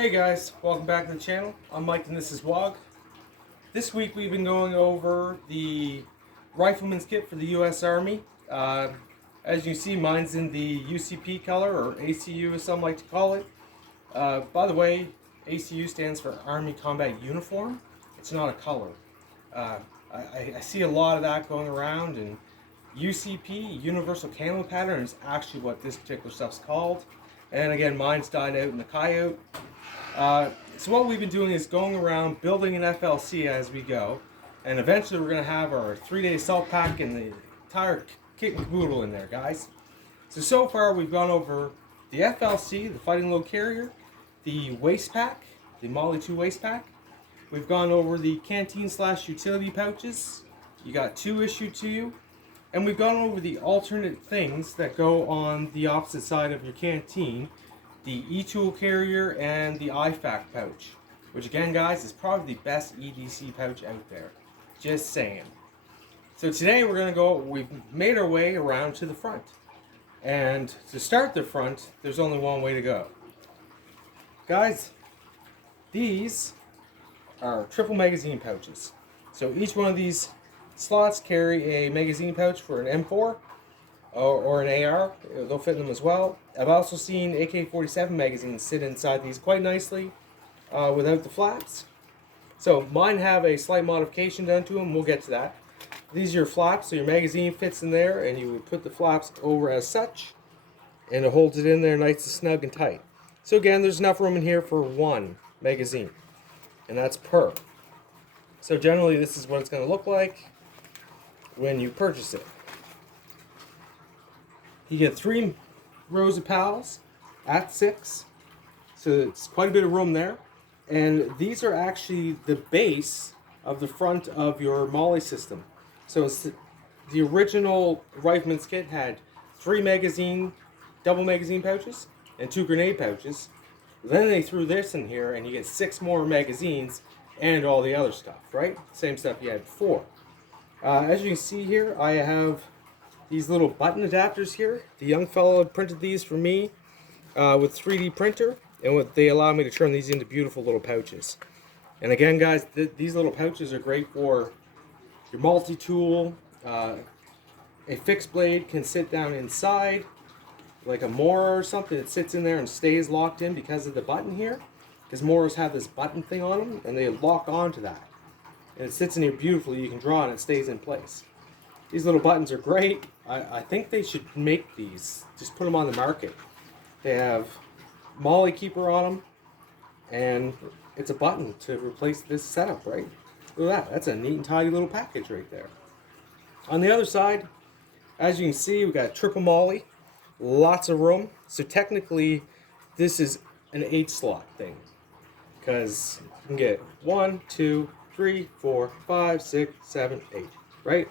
Hey guys, welcome back to the channel. I'm Mike and this is Wog. This week we've been going over the rifleman's kit for the U.S. Army. As you can see, mine's in the UCP color, or ACU as some like to call it. By the way, ACU stands for Army Combat Uniform. It's not a color. I see a lot of that going around, and UCP, Universal Camo Pattern, is actually what this particular stuff's called. And again, mine's dyed out in the coyote. So what we've been doing is going around building an FLC as we go, and eventually we're going to have our 3-day assault pack and the entire kit and caboodle in there, guys. So far we've gone over the FLC, the Fighting Load Carrier, the waist pack, the Molle 2 waist pack. We've gone over the canteen/utility pouches. You got 2 issued to you. And we've gone over the alternate things that go on the opposite side of your canteen, the e-tool carrier and the IFAC pouch, which again, guys, is probably the best EDC pouch out there. Just saying. So today we've made our way around to the front. And to start the front, there's only one way to go. Guys, these are triple magazine pouches. So each one of these slots carry a magazine pouch for an M4 or an AR. They'll fit in them as well. I've also seen AK-47 magazines sit inside these quite nicely without the flaps. So mine have a slight modification done to them. We'll get to that. These are your flaps, so your magazine fits in there, and you would put the flaps over as such, and it holds it in there nice and snug and tight. So again, there's enough room in here for one magazine, and that's per. So generally this is what it's going to look like when you purchase it. You get 3 rows of pals at 6, so it's quite a bit of room there. And these are actually the base of the front of your molle system. So it's the original rifleman's kit had 3 double magazine pouches and 2 grenade pouches. Then they threw this in here, and you get 6 more magazines and all the other stuff, right? Same stuff you had before. As you can see here, I have these little button adapters here. The young fellow printed these for me with 3D printer, and they allow me to turn these into beautiful little pouches. And again, guys, these little pouches are great for your multi-tool. A fixed blade can sit down inside, like a Mora or something. It sits in there and stays locked in because of the button here. Because Moras have this button thing on them, and they lock onto that. And it sits in here beautifully. You can draw and it stays in place. These little buttons are great. I think they should make these. Just put them on the market. They have Molle keeper on them, and it's a button to replace this setup, right? Look at that. That's a neat and tidy little package right there. On the other side, as you can see, we've got triple Molle. Lots of room. So technically, this is an 8-slot thing, because you can get 1, 2, 3, 4, 5, 6, 7, 8, right?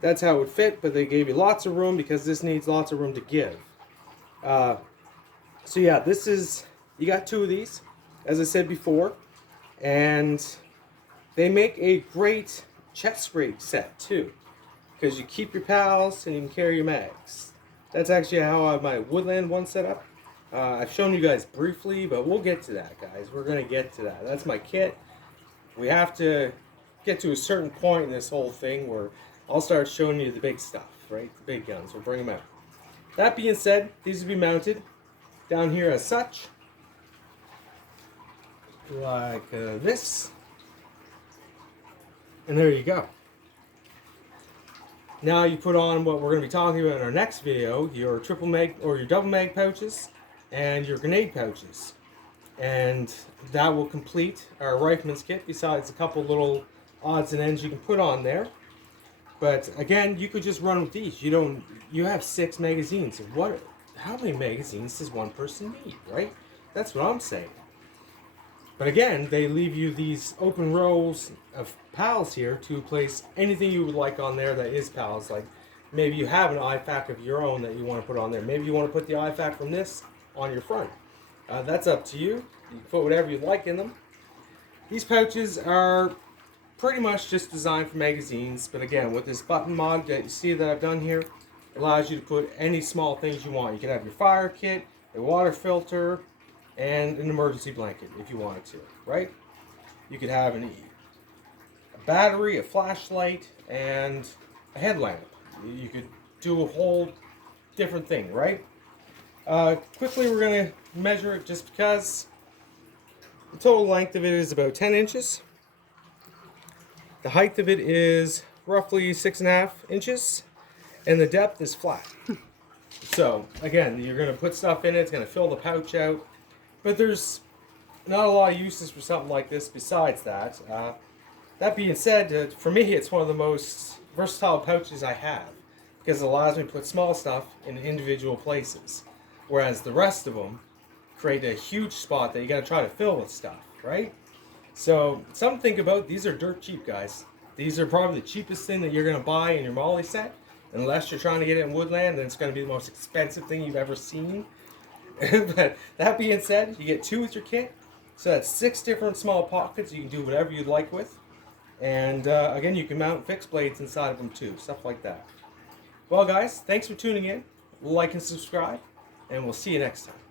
That's how it would fit, but they gave you lots of room because this needs lots of room to give. So yeah, you got 2 of these, as I said before, and they make a great chest rig set too, because you keep your pals and you can carry your mags. That's actually how I have my woodland one set up. I've shown you guys briefly, but we'll get to that, guys. We're going to get to that. That's my kit. We have to get to a certain point in this whole thing where I'll start showing you the big stuff, right? The big guns. We'll bring them out. That being said, these will be mounted down here as such, like this. And there you go. Now you put on what we're going to be talking about in our next video, your triple mag or your double mag pouches and your grenade pouches. And that will complete our rifleman's kit, besides a couple little odds and ends you can put on there. But again, you could just run with these. You have 6 magazines. How many magazines does one person need, right? That's what I'm saying. But again, they leave you these open rows of pals here to place anything you would like on there that is pals. Like maybe you have an IFAC of your own that you want to put on there. Maybe you want to put the IFAC from this on your front. That's up to you. You can put whatever you like in them. These pouches are pretty much just designed for magazines, but again, with this button mod that you see that I've done here, it allows you to put any small things you want. You can have your fire kit, a water filter, and an emergency blanket if you wanted to, right? You could have a battery, a flashlight, and a headlamp. You could do a whole different thing, right? Quickly, we're going to measure it just because the total length of it is about 10 inches. The height of it is roughly 6.5 inches, and the depth is flat. So, again, you're going to put stuff in it, it's going to fill the pouch out, but there's not a lot of uses for something like this besides that. That being said, for me, it's one of the most versatile pouches I have because it allows me to put small stuff in individual places, whereas the rest of them create a huge spot that you got to try to fill with stuff, right? So, something to think about. These are dirt cheap, guys. These are probably the cheapest thing that you're going to buy in your molle set. Unless you're trying to get it in woodland, then it's going to be the most expensive thing you've ever seen. But that being said, you get 2 with your kit. So that's 6 different small pockets you can do whatever you'd like with. And again, you can mount fixed blades inside of them too. Stuff like that. Well, guys, thanks for tuning in. Like and subscribe. And we'll see you next time.